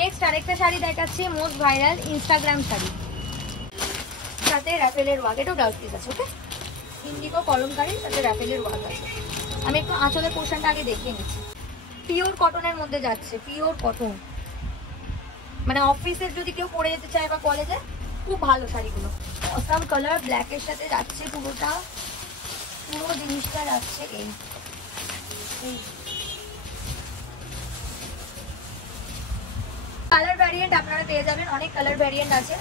Next আরেকটা শাড়ি দেখাচ্ছি, most viral Instagram sari, সাথে র্যাফেলের ওয়ার্ক, এটাও ব্লাউজ পিস আছে। ওকে, ইন্ডিগো কলমকারি, সাথে র্যাফেলের ওয়ার্ক আছে। আমি একটু আঁচলের পোর্শনটা আগে দেখিয়ে নিচ্ছি। পিওর কটনের মধ্যে যাচ্ছে, পিওর কটন, মানে অফিসের যদি কেউ পরে যেতে চায় বা কলেজে, খুব ভালো শাড়িগুলো। অসাম কালার, ব্ল্যাকের সাথে যাচ্ছে পুরোটা, পুরো জিনিসটা যাচ্ছে এই কালার ভ্যারিয়েন্ট আপনারা পেয়ে যাবেন, অনেক কালার ভ্যারিয়েন্ট আছে।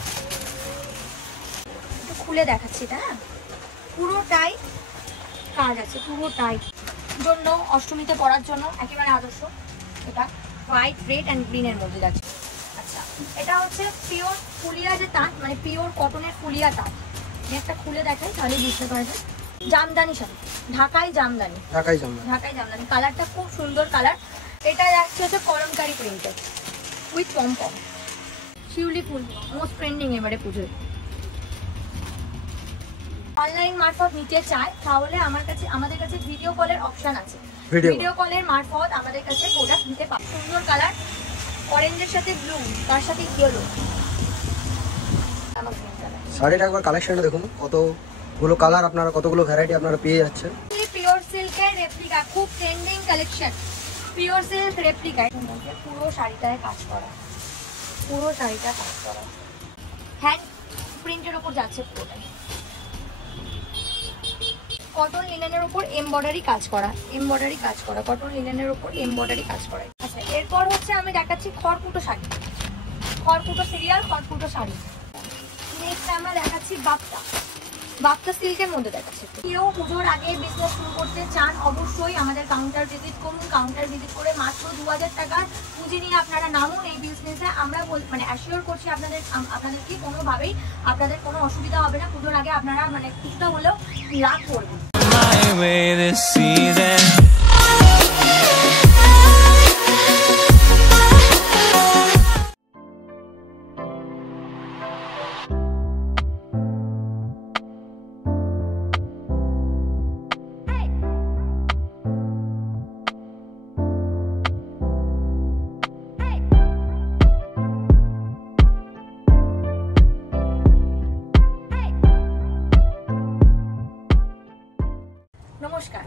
একটু খুলে দেখাচ্ছি এটা। হ্যাঁ, পুরোটাই কাজ আছে, পুরোটাই জন্য অষ্টমীতে পরার জন্য একেবারে আদর্শ। এটা হোয়াইট, রেড অ্যান্ড গ্রিনের মধ্যে যাচ্ছে। আচ্ছা, এটা হচ্ছে পিওর ফুলিয়া যে তাঁত, মানে পিওর কটনের ফুলিয়া তাঁত। আমি একটা খুলে দেখাই তাহলে বুঝতে পারবেন। জামদানি শাড়ি, ঢাকাই জামদানি, ঢাকাই জামদানি। কালারটা খুব সুন্দর কালার। এটা যাচ্ছে হচ্ছে কলমকারি প্রিন্টেড উইথ পম, শিউলি ফুল, মোস্ট ট্রেন্ডিং এবারে পুজোয়। অনলাইন মারফত নিতে চায় তাহলে আমাদের কাছে ভিডিও কলের অপশন আছে। ভিডিও কলের মারফত আমাদের কাছে প্রোডাক্ট নিতে পারে। সুন্দর কালার, অরেঞ্জের সাথে ব্লু, তার সাথে ইয়েলো। শাড়িটা একবার কালেকশনটা দেখুন, কতগুলো কালার আপনারা, কতগুলো ভ্যারাইটি আপনারা পেয়ে যাচ্ছেন। পিওর সিল্কের রেপ্লিকা, খুব trending collection. Pure silk replica, পুরো শাড়িটায় কাজ করা, পুরো শাড়িটা কাজ করা, হ্যান্ড প্রিন্টের উপর যাচ্ছে পুরোটাই। কটন লিনেনের উপর এমব্রয়ডারি কাজ করা, কটন লিনেনের উপর এমব্রয়ডারি কাজ করা। আচ্ছা, এরপর হচ্ছে আমি দেখাচ্ছি খড়কুটো শাড়ি, খড়কুটো সিরিয়াল, খড়কুটো শাড়ি। নেক্সট আমরা দেখাচ্ছি বাপ্তা সিল্কের মধ্যে দেখাচ্ছি। কেউ পুজোর আগে বিজনেস শুরু করতে চান, অবশ্যই আমাদের কাউন্টার ভিজিট করুন। কাউন্টার ভিজিট করে মাত্র 2000 টাকার পুঁজি নিয়ে আপনারা নামুন এই বিজনেসে। আমরা মানে অ্যাসিওর করছি আপনাদেরকে কোনোভাবেই আপনাদের কোনো অসুবিধা হবে না। পুজোর আগে আপনারা মানে কিছুটা হলেও লাভ করবেন। নমস্কার,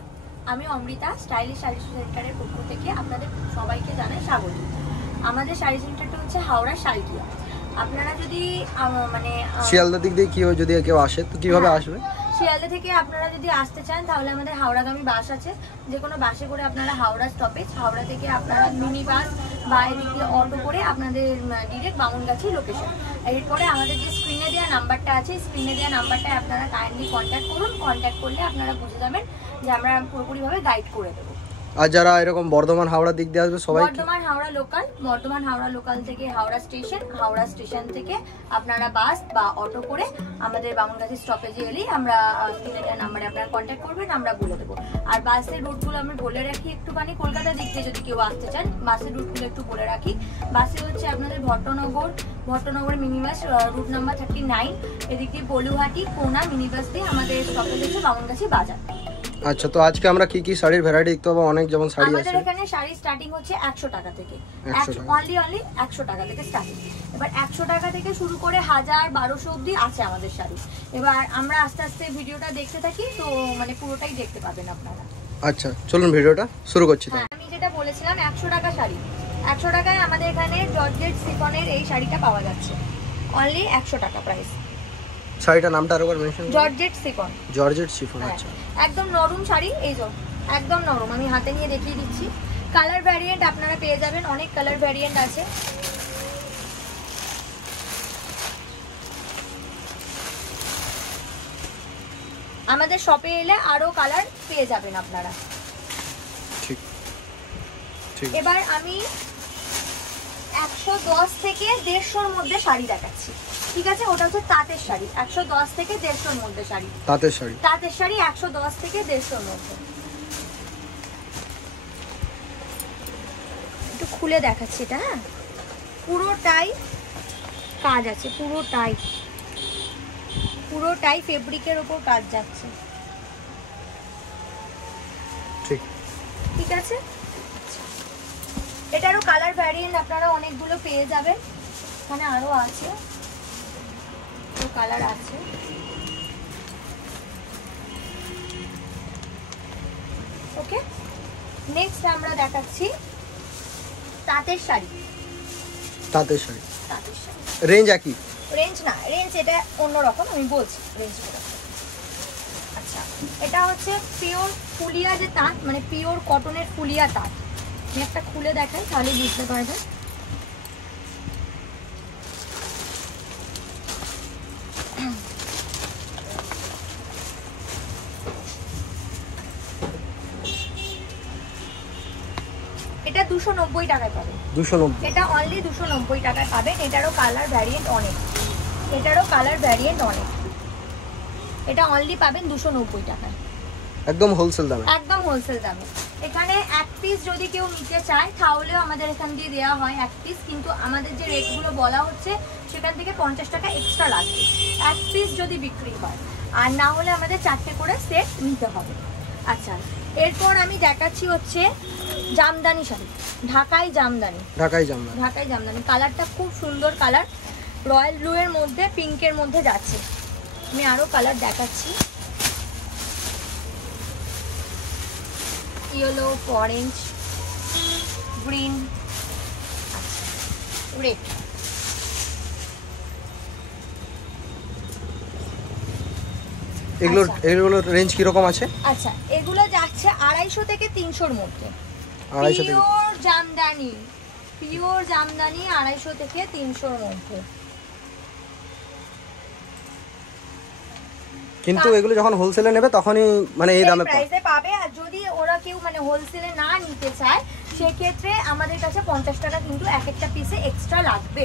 আমি অমৃতা, স্টাইলিশ শাড়ি সেন্টারের পক্ষ থেকে আপনাদের সবাইকে জানাই স্বাগত। আমাদের শাড়ি সেন্টারটা হচ্ছে হাওড়া শালকিয়া। আপনারা যদি মানে শিয়ালদা দিক দিয়ে যদি কেউ আসে তো কিভাবে আসবে? শিয়ালদা থেকে আপনারা যদি আসতে চান তাহলে আমাদের হাওড়াগামী বাস আছে। যে কোনো বাসে করে আপনারা হাওড়া স্টপেজ, হাওড়া থেকে আপনারা মিনি বাস বা এদিকে অটো করে আপনাদের ডিরেক্ট বামুনগাছি লোকেশন। এরপরে আমাদের যে স্ক্রিনে দেওয়া নাম্বারটা আছে, স্ক্রিনে দেওয়া নাম্বারটায় আপনারা কাইন্ডলি কন্ট্যাক্ট করুন। কন্ট্যাক্ট করলে আপনারা বুঝে যাবেন যে আমরা পুরোপুরিভাবে গাইড করে দেবো। আর যারা এরকম বর্ধমান হাওড়া দিক দিয়ে আসবে সবাই বর্ধমান হাওড়া লোকাল থেকে হাওড়া স্টেশন থেকে আপনারা বাস বা অটো করে আমাদের বামুনগাছি স্টপেজে এলেই আমরা স্ক্রিনের নাম্বারে আপনারা কন্ট্যাক্ট করবেন, আমরা বলে দেবো। আর বাসের রুটগুলো আমি বলে রাখি একটুখানি, কলকাতা দিক দিয়ে যদি কেউ আসতে চান বাসের রুটগুলো একটু বলে রাখি। বাসে হচ্ছে আপনাদের ভট্টনগর মিনিবাস রুট নাম্বার 39, এদিক দিয়ে বলুহাটি কোনা মিনিবাস দিয়ে আমাদের স্টপেজ হচ্ছে বামুনগাছি বাজার। আচ্ছা, তো আজকে আমরা কি কি শাড়ির ভ্যারাইটি দেখতে পাবো? অনেক যেমন শাড়ি আছে। আমাদের এখানে শাড়ি স্টার্টিং হচ্ছে 100 টাকা থেকে, অনলি 100 টাকা থেকে স্টার্টিং। এবার 100 টাকা থেকে শুরু করে 1000 1200 অবধি আছে আমাদের শাড়ি। এবার আমরা আস্তে আস্তে ভিডিওটা দেখতে থাকি, তো মানে পুরোটাই দেখতে পাবেন আপনারা। আচ্ছা, চলুন ভিডিওটা শুরু করছি। হ্যাঁ, আমি যেটা বলেছিলাম 100 টাকা শাড়ি, 100 টাকায় আমাদের এখানে জর্জেট শিফনের এই শাড়িটা পাওয়া যাচ্ছে, অনলি 100 টাকা প্রাইস। শাড়িটার নামটা আরেকবার মেনশন করুন। Georgette chiffon. আচ্ছা, একদম নরম শাড়ি, এই যে একদম নরম। আমি হাতে নিয়ে দেখিয়ে দিচ্ছি। কালার ভ্যারিয়েন্ট আপনারা পেয়ে যাবেন, অনেক কালার ভ্যারিয়েন্ট আছে। আমাদের শপে এলে আরো কালার পেয়ে যাবেন আপনারা। ঠিক। এবার আমি 110 থেকে 150-র মধ্যে শাড়ি দেখাচ্ছি, ঠিক আছে? ওটা হচ্ছে তাঁতের শাড়ি, 110 থেকে 150-র মধ্যে শাড়ি। তাঁতের শাড়ি 110 থেকে 150-র মধ্যে। একটু খুলে দেখাচ্ছি এটা। হ্যাঁ, পুরোটাই কাজ আছে, পুরোটাই ফেব্রিকের উপর কাজ যাচ্ছে। ঠিক আছে। এটারও কালার ভ্যারিয়েন্ট আপনারা অনেকগুলো পেয়ে যাবেন, এখানে আরো আছে, কালার আছে। ওকে, নেক্সট আমরা দেখাচ্ছি তাঁতের শাড়ি। তাঁতের শাড়ি, তাঁতের শাড়ি রেঞ্জ একই? রেঞ্জ না, রেঞ্জ এটা অন্যরকম, আমি বলছি রেঞ্জ। আচ্ছা, এটা হচ্ছে পিওর ফুলিয়া যে তাঁত, মানে পিওর কটনের ফুলিয়া তাঁত। আমি একটা খুলে দেখাই তাহলে বুঝতে পারবেন। এটা 290 টাকায় পাবেন। 290? এটা অনলি 290 টাকায় পাবেন। এটারও কালার ভ্যারিয়েন্ট অনেক, এটারও কালার ভ্যারিয়েন্ট অনেক। এটা অনলি পাবেন 290 টাকায়, একদম হোলসেল দামে। একদম হোলসেল দামে। এখানে এক পিস যদি কেউ নিতে চায় তাহলেও আমাদের এখান দিয়ে দেওয়া হয় এক পিস, কিন্তু আমাদের যে রেটগুলো বলা হচ্ছে সেখান থেকে 50 টাকা এক্সট্রা লাগবে এক পিস যদি বিক্রি হয়, আর না হলে আমাদের 4টে করে সেট নিতে হবে। আচ্ছা, এরপর আমি দেখাচ্ছি হচ্ছে জামদানি শাড়ি, ঢাকাই জামদানি। ঢাকাই জামদানি, ঢাকাই জামদানি। কালারটা খুব সুন্দর কালার, রয়্যাল ব্লু এর মধ্যে পিঙ্কের মধ্যে যাচ্ছে। আমি আরো কালার দেখাচ্ছি, ইয়েলো, অরেঞ্জ, গ্রিন, রেড। এগুলোর রেঞ্জ কিরকম আছে? আচ্ছা, এগুলো যাচ্ছে 250 থেকে 300-র মধ্যে। 250 থেকে পিওর জামদানি, পিওর জামদানি 250 থেকে 300-র মধ্যে। কিন্তু এগুলো যখন হোলসেলে নেবে তখনই মানে এই দামে পাবে। আর যদি ওরা কেউ মানে হোলসেলে না নিতে চায় সেক্ষেত্রে আমাদের কাছে 50 টাকা কিন্তু এক একটা পিসে এক্সট্রা লাগবে।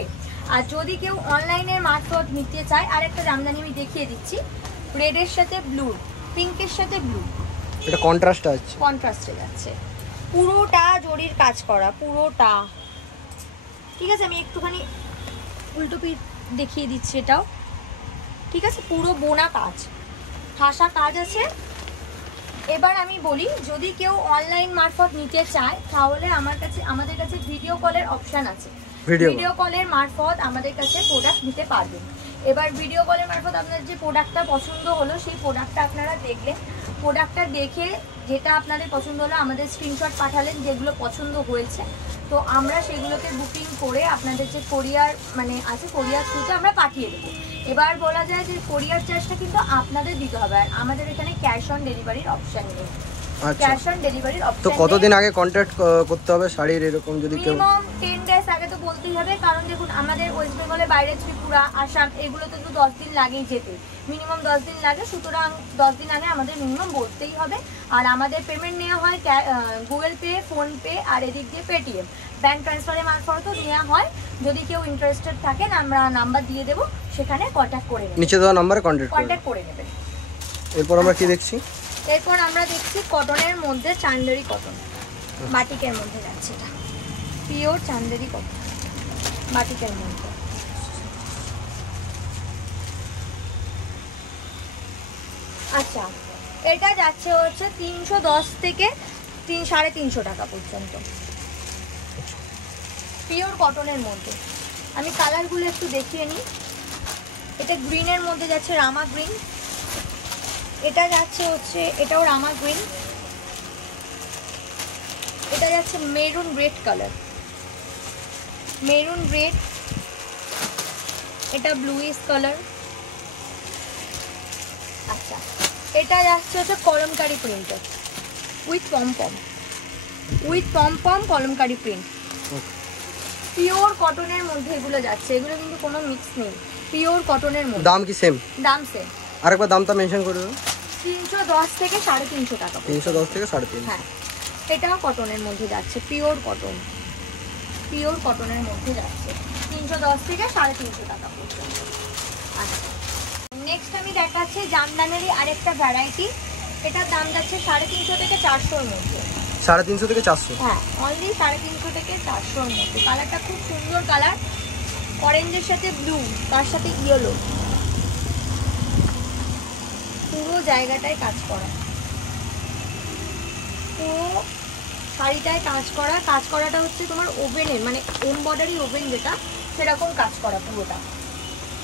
আর যদি কেউ অনলাইনের মারফত নিতে চায়, আর একটা জামদানি আমি দেখিয়ে দিচ্ছি, রেডের সাথে ব্লু, পিঙ্কের সাথে ব্লু, এটা কন্ট্রাস্ট আছে, কন্ট্রাস্টে যাচ্ছে, পুরোটা জরির কাজ করা, পুরোটা। ঠিক আছে, আমি একটুখানি উল্টো পিঠ দেখিয়ে দিচ্ছি এটাও। ঠিক আছে, পুরো বোনা কাজ, ঠাসা কাজ আছে। এবার আমি বলি, যদি কেউ অনলাইন মারফত নিতে চায় তাহলে আমাদের কাছে ভিডিও কলের অপশন আছে। ভিডিও কলের মারফত আমাদের কাছে প্রোডাক্ট নিতে পারবেন। এবার ভিডিও কলের মারফত আপনার যে প্রোডাক্টটা পছন্দ হলো সেই প্রোডাক্টটা আপনারা দেখলেন, প্রোডাক্টটা দেখে যেটা আপনাদের পছন্দ হলো আমাদের স্ক্রিনশট পাঠালেন যেগুলো পছন্দ হয়েছে, তো আমরা সেগুলোকে বুকিং করে আপনাদের যে কোরিয়ার মানে আছে কোরিয়ার থ্রুতে আমরা পাঠিয়ে দেবো। এবার বলা যায় যে কোরিয়ার চার্জটা কিন্তু আপনাদের দিতে হবে, আর আমাদের এখানে ক্যাশ অন ডেলিভারির অপশন নেই। ক্যাশ অন ডেলিভারির অপশন। তো কতদিন আগে কন্ট্যাক্ট করতে হবে শাড়ির এরকম যদি কেউ? মিনিমাম 10 ডেজ আগে তো বলতেই হবে, কারণ দেখুন আমাদের ওয়েস্ট বেঙ্গলের বাইরে ত্রিপুরা, আসাম এগুলোতে তো 10 দিন লাগেই যেতে, মিনিমাম 10 দিন লাগে। সুতরাং 10 দিন আগে আমাদের মিনিমাম বলতেই হবে। আর আমাদের পেমেন্ট নেওয়া হয় গুগল পে, ফোনপে, আর এদিক দিয়ে পেটিএম, ব্যাংক ট্রান্সফারের মারফতও নেওয়া হয়। যদি কেউ ইন্টারেস্টেড থাকেন আমরা নাম্বার দিয়ে দেবো, সেখানে কন্ট্যাক্ট করে নেবেন, নিচে দেওয়া নম্বরে কন্ট্যাক্ট করে নেবেন। এরপর আমরা কি দেখছি? এরপর আমরা দেখছি কটনের মধ্যে চান্দেরি কটন, বাটিকের মধ্যে যাচ্ছে, এটা পিওর চান্দেরি কটন বাটিকের মধ্যে। আচ্ছা, এটা যাচ্ছে হচ্ছে 310 থেকে 350 টাকা পর্যন্ত, পিওর কটনের মধ্যে। আমি কালারগুলো একটু দেখিয়ে নিই। এটা গ্রিনের মধ্যে যাচ্ছে, রামা গ্রিন। এটা যাচ্ছে হচ্ছে, এটাও রামা গ্রিন। এটা যাচ্ছে maroon red colour, maroon red. এটা ব্লুইশ কালার। আচ্ছা, এটা যাচ্ছে হচ্ছে কলমকারি প্রিন্টের with pompom, kalamkari print. Pure কটনের মধ্যে এগুলো যাচ্ছে, এগুলো কিন্তু কোনো মিক্স নেই, পিওর কটনের মধ্যে। দাম কি সেম? দাম সেম। আরেকবার দামটা মেনশন করে দেবেন। 310 থেকে 350 টাকা। 310 থেকে 350। হ্যাঁ, এটাও কটনের মধ্যে যাচ্ছে, পিওর কটন, পিওর কটনের মধ্যে যাচ্ছে 310 থেকে 350 টাকা পর্যন্ত। আচ্ছা, নেক্সট আমি দেখাচ্ছি জামদানিরই আরেকটা ভ্যারাইটি। এটার দাম যাচ্ছে 350 থেকে 400-র মধ্যে। 350 থেকে 400? হ্যাঁ, অনলি 350 থেকে 400-র মধ্যে। কালারটা খুব সুন্দর কালার, অরেঞ্জের সাথে ব্লু, তার সাথে ইয়েলো, পুরো জায়গাটায় কাজ করা, পুরো শাড়িটায় কাজ করাটা হচ্ছে তোমার ওভেনের মানে এমব্রয়ডারি ওভেন যেটা সেরকম কাজ করা পুরোটা।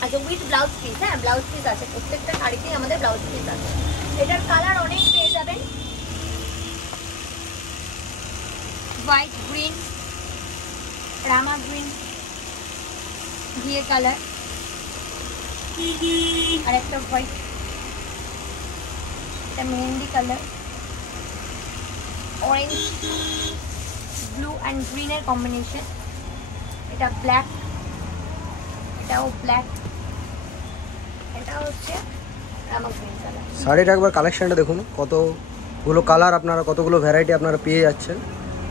আচ্ছা উইথ ব্লাউজ পিস, হ্যাঁ ব্লাউজ পিস আছে, প্রত্যেকটা শাড়িতেই আমাদের ব্লাউজ পিস আছে। এটার কালার অনেক পেয়ে যাবেন, হোয়াইট গ্রিন, রামা গ্রিন, ঘিয়ে কালার, আর একটা হোয়াইট, এটা mehndi colour, orange, blue and গ্রিনের কম্বিনেশন, এটা ব্ল্যাক, এটাও ব্ল্যাক, এটা হচ্ছে রামা গ্রিন কালার। শাড়িটা একবার কালেকশনটা দেখুন, কতগুলো কালার আপনারা, কতগুলো ভ্যারাইটি আপনারা পেয়ে যাচ্ছেন।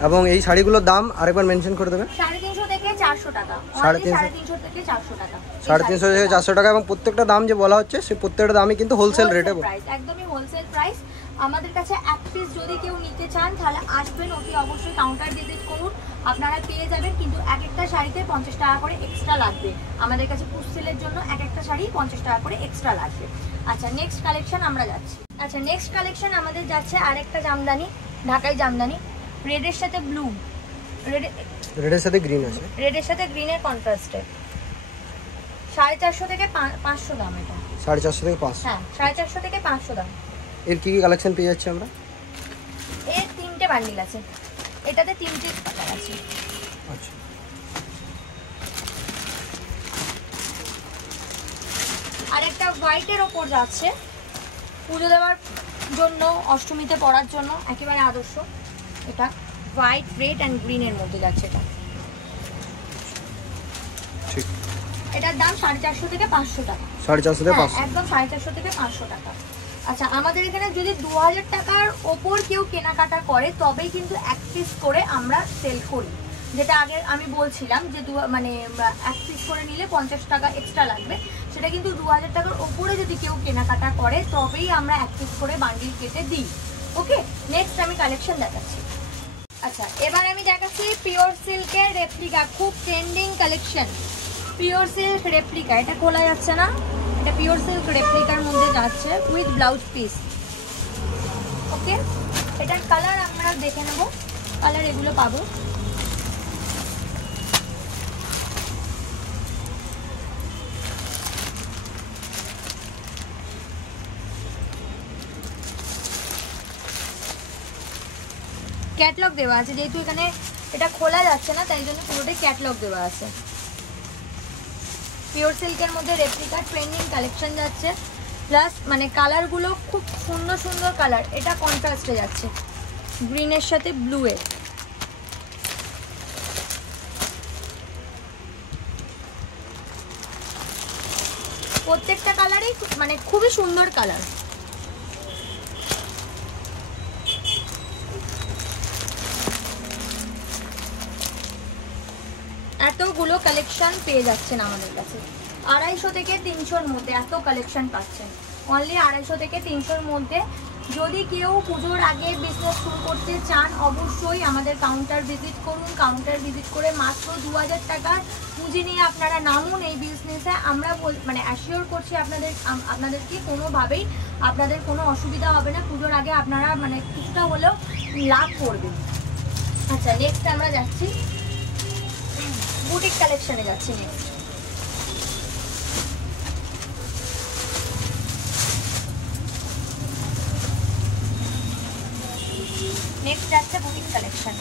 এবং এই শাড়িগুলোর দাম আরেকবার মেনশন করে দেবেন। 350 থেকে 400 টাকা, 350 থেকে 400 টাকা, 350 থেকে 400 টাকা। এবং প্রত্যেকটা দাম যে বলা হচ্ছে সেই প্রত্যেকটা দামই কিন্তু হোলসেল রেটে, একদমই হোলসেল প্রাইস। আমাদের কাছে এক পিস যদি কেউ নিতে চান তাহলে আসবেন, অতি অবশ্যই কাউন্টার ভিজিট করুন, আপনারা পেয়ে যাবেন। কিন্তু এক একটা শাড়িতে 50 টাকা করে এক্সট্রা লাগবে, আমাদের কাছে পুস্তিলের জন্য এক একটা শাড়ি 50 টাকা করে এক্সট্রা লাগবে। আচ্ছা নেক্সট কালেকশন আমরা যাচ্ছি। আচ্ছা নেক্সট কালেকশন আমাদের যাচ্ছে আরেকটা জামদানি, ঢাকাই জামদানি, রেডের সাথে ব্লু, রেডের সাথে গ্রিন আছে, রেডের সাথে গ্রিনের কন্ট্রাস্টে, 450 থেকে 500 দাম। এটা 450 থেকে 500, হ্যাঁ 450 থেকে 500 দাম। এর কি কি কালেকশন পেয়ে যাচ্ছে আমরা? এর 3টে বান্ডিল আছে, এটাতে 3টে কালার আছে। আচ্ছা আর একটা হোয়াইটের ওপর যাচ্ছে, পুজো দেওয়ার জন্য, অষ্টমীতে পরার জন্য একেবারে আদর্শ। এটা হোয়াইট, রেড অ্যান্ড গ্রিনের মধ্যে যাচ্ছে। এটা ঠিক, এটার দাম 450 থেকে 500 টাকা, 450 থেকে 500, একদম 450 থেকে 500 টাকা। আচ্ছা আমাদের এখানে যদি 2000 টাকার ওপর কেউ কেনাকাটা করে তবেই কিন্তু এক পিস করে আমরা সেল করি, যেটা আগে আমি বলছিলাম যে মানে এক পিস করে নিলে 50 টাকা এক্সট্রা লাগবে, সেটা কিন্তু 2000 টাকার ওপরে যদি কেউ কেনাকাটা করে তবেই আমরা এক পিস করে বান্ডিল কেটে দিই। ওকে নেক্সট আমি কালেকশন দেখাচ্ছি। আচ্ছা এবার আমি দেখাচ্ছি পিওর সিল্কের রেপ্লিকা, খুব trending collection, pure silk replica. এটা খোলা যাচ্ছে না, এটা পিওর সিল্ক রেপ্লিকার মধ্যে যাচ্ছে উইথ ব্লাউজ পিস। ওকে এটার কালার আমরা দেখে নেব, কালার এগুলো পাবো। ক্যাটলগ দেওয়া আছে, যেহেতু এখানে এটা খোলা যাচ্ছে না তাই জন্য পুরোটাই ক্যাটলগ দেওয়া আছে। পিওর সিল্কের মধ্যে রেপ্লিকা ট্রেন্ডিং কালেকশন যাচ্ছে, প্লাস মানে কালারগুলো খুব সুন্দর সুন্দর কালার। এটা কন্ট্রাস্টে যাচ্ছে গ্রিনের সাথে ব্লু এর। প্রত্যেকটা কালারই মানে খুবই সুন্দর কালার। এতগুলো কালেকশন পেয়ে যাচ্ছেন আমাদের কাছে, 250 থেকে 300-র মধ্যে এত কালেকশন পাচ্ছেন, অনলি 250 থেকে 300-র মধ্যে। যদি কেউ পুজোর আগে বিজনেস শুরু করতে চান অবশ্যই আমাদের কাউন্টার ভিজিট করুন, কাউন্টার ভিজিট করে মাত্র 2000 টাকার পুঁজি নিয়ে আপনারা নামুন এই বিজনেসে। আমরা মানে অ্যাসিওর করছি আপনাদেরকে কোনোভাবেই আপনাদের কোনো অসুবিধা হবে না, পুজোর আগে আপনারা মানে কিছুটা হলেও লাভ করবেন। আচ্ছা নেক্সট আমরা যাচ্ছি বুটিক কালেকশনে যাচ্ছি। নেক্সট যাচ্ছে বুটিক কালেকশন।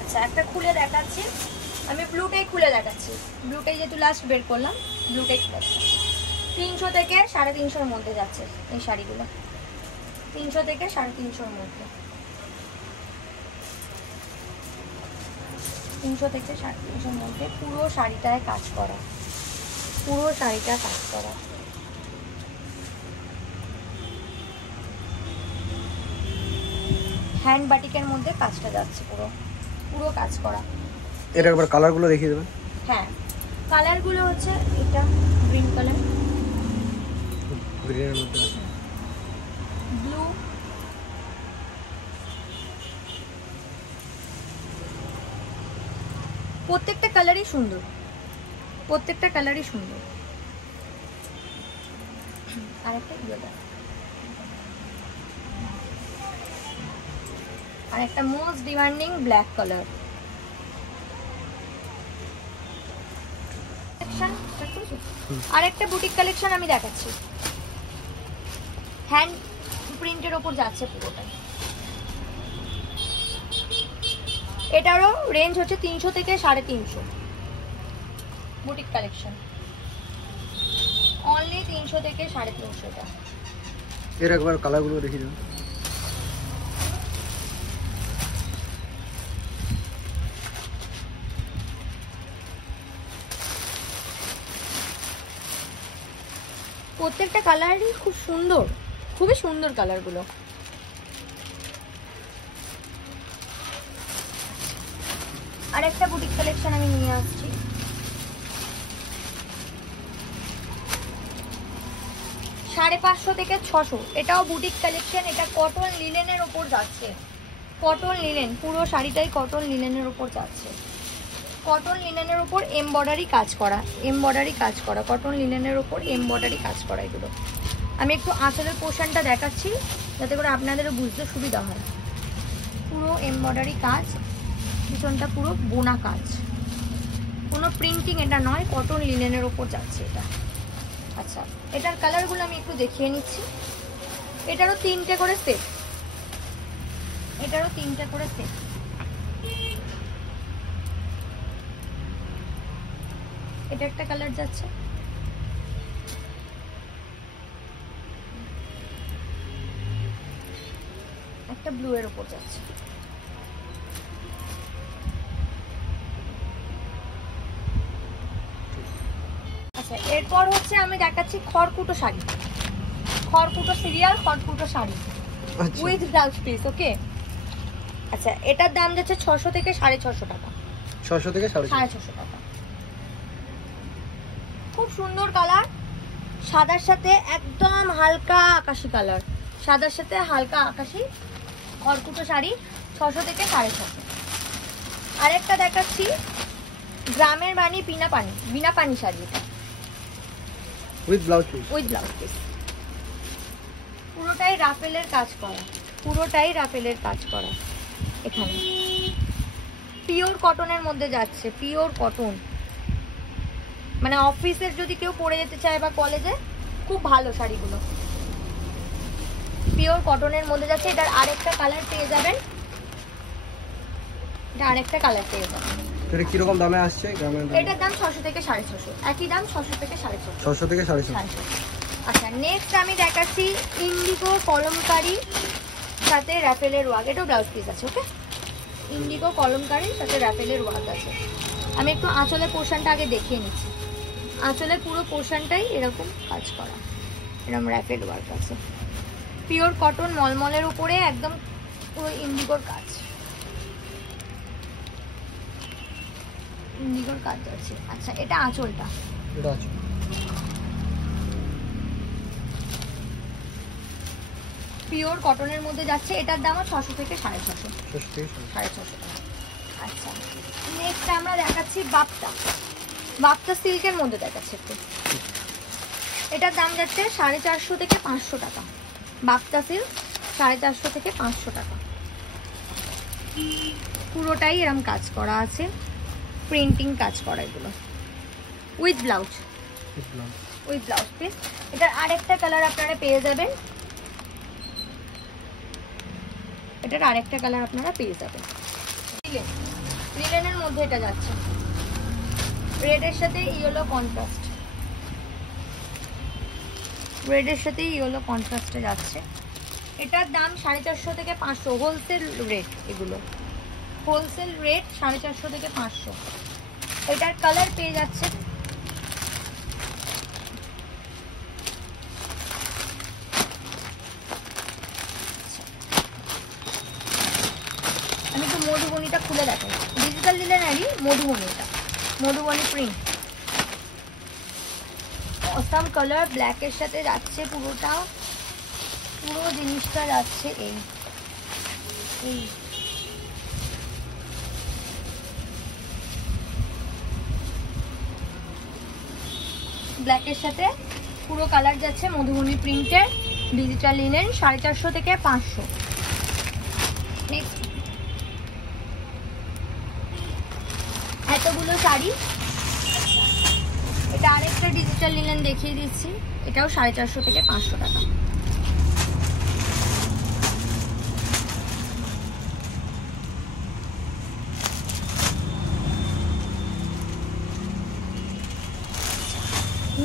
আচ্ছা একটা খুলে দেখাচ্ছি, আমি ব্লুটাই খুলে দেখাচ্ছি, ব্লুটাই যেহেতু লাস্ট বের করলাম, ব্লুটাই খুলে দেখাচ্ছি। 300 থেকে 350-র মধ্যে যাচ্ছে এই শাড়িগুলো, 300 থেকে 350-র মধ্যে, 300 থেকে 350-র মধ্যে। পুরো শাড়িটায় কাজ করা, পুরো শাড়িটা কাজ করা। হ্যান্ড বাটিকের মধ্যে কাজটা যাচ্ছে, পুরো পুরো কাজ করা। এর একবার কালারগুলো দেখিয়ে দেবেন। হ্যাঁ কালারগুলো হচ্ছে এটা গ্রিন কালার, গ্রিনের মধ্যে আছে ব্লু, প্রত্যেকটা কালারই সুন্দর, প্রত্যেকটা কালারই সুন্দর। আরেকটা আর একটা মোস্ট ডিমান্ডিং ব্ল্যাক কালার। আর একটা বুটিক কালেকশন আমি দেখাচ্ছি, হ্যান্ড প্রিন্টের ওপর যাচ্ছে পুরোটা। এটারও রেঞ্জ হচ্ছে 300 থেকে 350। বুটিক কালেকশন অনলি 300 থেকে 350 টাকা। এর একবার কালারগুলো দেখিয়ে দিন। প্রত্যেকটা কালারই খুব সুন্দর, খুবই সুন্দর কালারগুলো। আর একটা বুটিক কালেকশন আমি নিয়ে আসছি, 550 থেকে 600। এটাও বুটিক কালেকশন, এটা কটন লিনেনের ওপর যাচ্ছে। কটন লিনেন, পুরো শাড়িটাই কটন লিনেনের ওপর যাচ্ছে। কটন লিনেনের ওপর এমব্রয়ডারি কাজ করা, এমব্রয়ডারি কাজ করা, কটন লিনেনের ওপর এমব্রয়ডারি কাজ করা। এগুলো আমি একটু আঁচলের পোর্শনটা দেখাচ্ছি যাতে করে আপনাদেরও বুঝতে সুবিধা হয়। পুরো এমব্রয়ডারি কাজ, পিছনটা পুরো বোনা কাজ, কোনো প্রিন্টিং এটা নয়, কটন লিনেনের ওপর যাচ্ছে এটা। আচ্ছা, এটার কালারগুলো আমি একটু দেখিয়ে নিচ্ছি। এটারও 3টে করে সেট, এটারও 3টে করে সেট। এটা একটা কালার যাচ্ছে, একটা ব্লু এর উপর যাচ্ছে। আচ্ছা, এরপর হচ্ছে আমি দেখাচ্ছি খড়কুটো শাড়ি, খড়কুটো সিরিয়াল, খড়কুটো শাড়ি উইথ ব্লাউজ পিস। ওকে, আচ্ছা এটার দাম যাচ্ছে 600 থেকে 650 টাকা। 600 থেকে 650 টাকা। খুব সুন্দর কালার, সাদার সাথে একদম হালকা আকাশি কালার, সাদার সাথে হালকা আকাশি খড়কুটো শাড়ি, 600 থেকে 650। আরেকটা দেখাচ্ছি গ্রামের বাণী বিনা পানি শাড়ি, এটা with blouse piece, with blouse piece. পুরোটাই রাফেলের কাজ করা, পুরোটাই রাফেলের কাজ করা। এখানে পিওর কটনের মধ্যে যাচ্ছে, পিওর কটন, মানে অফিসের যদি কেউ পরে যেতে চায় বা কলেজে খুব ভালো শাড়িগুলো। পিওর কটনের মধ্যে যাচ্ছে। এটার আরেকটা কালার পেয়ে যাবেন, এটা আরেকটা কালার পেয়ে যাবেন। এটা কি রকম দামে আসছে? এটার দাম 600 থেকে 650, একই দাম 600 থেকে 650। 600 থেকে 650। আচ্ছা, নেক্সট আমি দেখাচ্ছি ইন্ডিগো কলমকারি সাথে র্যাফেলের ওয়ার্ক। এটাও ব্লাউজ পিস আছে। ওকে, ইন্ডিগো কলমকারি সাথে র্যাফেলের ওয়ার্ক আছে। আমি একটু আঁচলের পোর্শনটা আগে দেখিয়ে নিচ্ছি। আঁচলের পুরো পোর্শনটাই এরকম কাজ করা, এরকম র্যাফেল ওয়ার্ক আছে। পিওর কটন মলমলের উপরে একদম পুরো ইন্ডিগোর কাজ, ইন্ডিগোর কাজ আছে। আচ্ছা, এটা আঁচলটা, এটা আছে পিওর কটনের মধ্যে যাচ্ছে। এটার দামও 600 থেকে 650, 650 টাকা। আচ্ছা, নেক্সট আমরা দেখাচ্ছি বাপ্তা সিল্কের মধ্যে দেখাচ্ছি একটু। এটার দাম যাচ্ছে 450 থেকে 500 টাকা। বাপ্তা সিল্ক 450 থেকে 500 টাকা। পুরোটাই এরকম কাজ করা আছে, প্রিন্টিং কাজ করা, এগুলো with blouse, with blouse piece. এটার আরেকটা কালার আপনারা পেয়ে যাবেন, এটার আরেকটা কালার আপনারা পেয়ে যাবেন। লিনেনের মধ্যে এটা যাচ্ছে, রেডের সাথে ইয়েলো কন্ট্রাস্ট, রেডের সাথে ইয়েলো কন্ট্রাস্টে যাচ্ছে। এটার দাম 450 থেকে 500, হোলসেল রেট। এগুলো হোলসেল রেট 450 থেকে 500। এটার কালার পেয়ে যাচ্ছে আমি একটু মধুবনীটা খুলে দেখাই। ডিজিটাল লিনেনারি মধুবনী, এটা মধুবনী প্রিন্ট, অসাম কালার, ব্ল্যাকের সাথে যাচ্ছে পুরোটা, পুরো জিনিসটা যাচ্ছে এই ব্ল্যাকের সাথে পুরো কালার যাচ্ছে মধুবনী প্রিন্টের ডিজিটাল লিনেন, 450 থেকে 500। নেক্সট এতগুলো শাড়ি। এটা আরেকটা ডিজিটাল লিনেন দেখিয়ে দিচ্ছি, এটাও 450 থেকে 500 টাকা।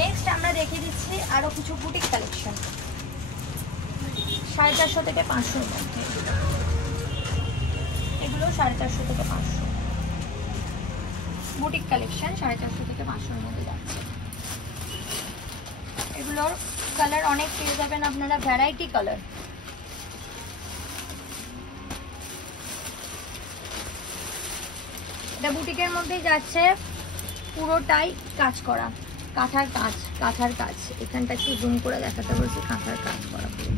নেক্সট আমরা দেখিয়ে দিচ্ছি আরো কিছু বুটিক কালেকশন, 450 থেকে 500 এর মধ্যে। এগুলো 450 থেকে 500 বুটিক কালেকশন, 450 থেকে 500 এর মধ্যে যাচ্ছে। এগুলোর কালার অনেক পেয়ে যাবেন আপনারা, ভ্যারাইটি কালার। এটা বুটিকের মধ্যেই যাচ্ছে, পুরোটাই কাজ করা, কাঁথার কাজ। এখানটা একটু জুম করে দেখাতে বলছি, কাঁথার কাজ করা পুরো।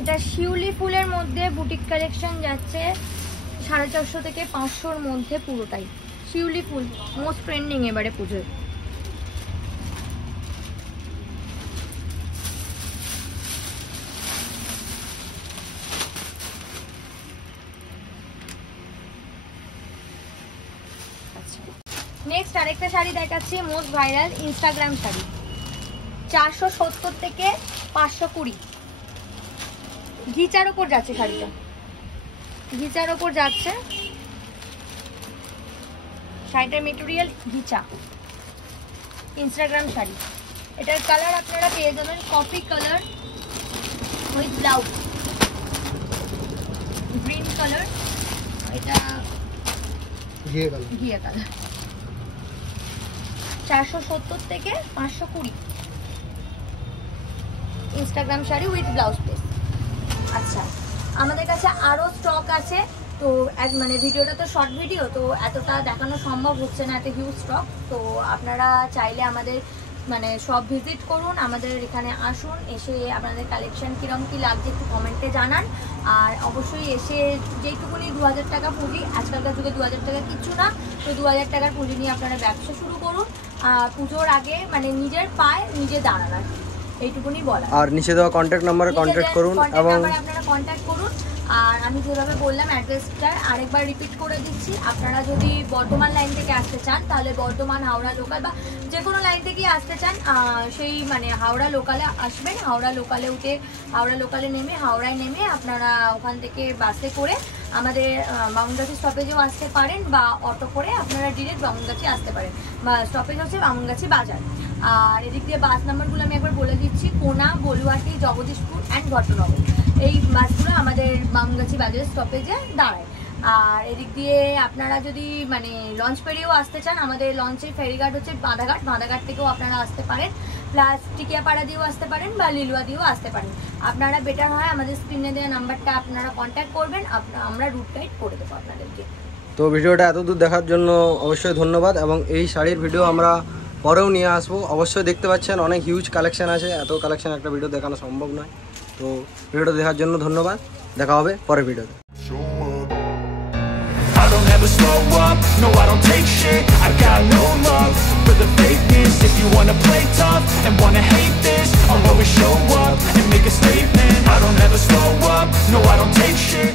এটা শিউলি ফুলের মধ্যে বুটিক কালেকশন যাচ্ছে 450 থেকে 500 মধ্যে পুরোটাই। শিউলি ফুল মোস্ট ট্রেন্ডিং এবারে পুজোয়। নেক্সট আরেকটা শাড়ি দেখাচ্ছি, মোস্ট ভাইরাল ইনস্টাগ্রাম শাড়ি, 470 থেকে 520। ঘিচার ওপর যাচ্ছে শাড়িটা, ঘিচার ওপর যাচ্ছে শাড়িটার মেটেরিয়াল ঘিচা, ইনস্টাগ্রাম শাড়ি। এটার কালার আপনারা পেয়ে যাবেন coffee colour with blouse, green colour, এটা ঘিয়া কালার। 470 থেকে 520 Instagram sari with blouse piece. আচ্ছা, আমাদের কাছে আরো স্টক আছে, তো মানে ভিডিওটা তো শর্ট ভিডিও, তো এতটা দেখানো সম্ভব হচ্ছে না, এত হিউজ স্টক। তো আপনারা চাইলে আমাদের মানে সব ভিজিট করুন, আমাদের এখানে আসুন, এসে আপনাদের কালেকশন কিরকম কি লাগছে একটু কমেন্টে জানান। আর অবশ্যই এসে যেটুকুনি 2000 টাকা পুঁজি, আজকালকার যুগে 2000 টাকা কিচ্ছু না, তো 2000 টাকার পুঁজি নিয়ে আপনারা ব্যবসা শুরু করুন। পুজোর আগে মানে নিজের পায়ে নিজে দাঁড়ান, এইটুকুনি বলা। আর নিচে দেওয়া কন্ট্যাক্ট নম্বরে কন্ট্যাক্ট করুন এবং আপনারা কন্ট্যাক্ট করুন। আর আমি যেভাবে বললাম অ্যাড্রেসটা আরেকবার রিপিট করে দিচ্ছি, আপনারা যদি বর্ধমান লাইন থেকে আসতে চান তাহলে বর্ধমান হাওড়া লোকাল বা যে কোনো লাইন থেকেই আসতে চান সেই মানে হাওড়া লোকালে আসবেন। হাওড়া লোকালে উঠে হাওড়া লোকালে নেমে হাওড়ায় নেমে আপনারা ওখান থেকে বাসে করে আমাদের বামুনগাছি স্টপেজেও আসতে পারেন বা অটো করে আপনারা ডিরেক্ট বামুনগাছি আসতে পারেন। বা স্টপেজ হচ্ছে বামুনগাছি বাজার। আর এদিক দিয়ে বাস নাম্বারগুলো আমি একবার বলে দিচ্ছি, কোনা, বলুয়াটি, জগদীশপুর অ্যান্ড ঘটনগর, এই বাসগুলো আমাদের বামুনগাছি বাজারের স্টপেজে দাঁড়ায়। আর এদিক দিয়ে আপনারা যদি মানে লঞ্চ পেরিয়েও আসতে চান, আমাদের লঞ্চের ফেরিঘাট হচ্ছে বাঁধাঘাট থেকেও আপনারা আসতে পারেন, প্লাস টিকিয়াপাড়া দিয়েও আসতে পারেন বা লিলুয়া দিয়েও আসতে পারেন। আপনারা বেটার হয় আমাদের স্ক্রিনে দেওয়া নাম্বারটা আপনারা কন্ট্যাক্ট করবেন, আমরা রুট গাইড করে দেবো আপনাদেরকে। তো ভিডিওটা এতদূর দেখার জন্য অবশ্যই ধন্যবাদ, এবং এই শাড়ির ভিডিও আমরা পরেও নিয়ে আসবো। অবশ্যই দেখতে পাচ্ছেন অনেক হিউজ কালেকশন আছে, এত কালেকশন একটা ভিডিও দেখানো সম্ভব নয়। তো ভিডিওটা দেখার জন্য ধন্যবাদ, দেখা হবে পরের ভিডিওতে। I don't ever slow up, no I don't take shit. I got no love for the fakeness. If you wanna play tough and wanna hate this, I'll always show up and make a statement. I don't ever slow up, no I don't take shit.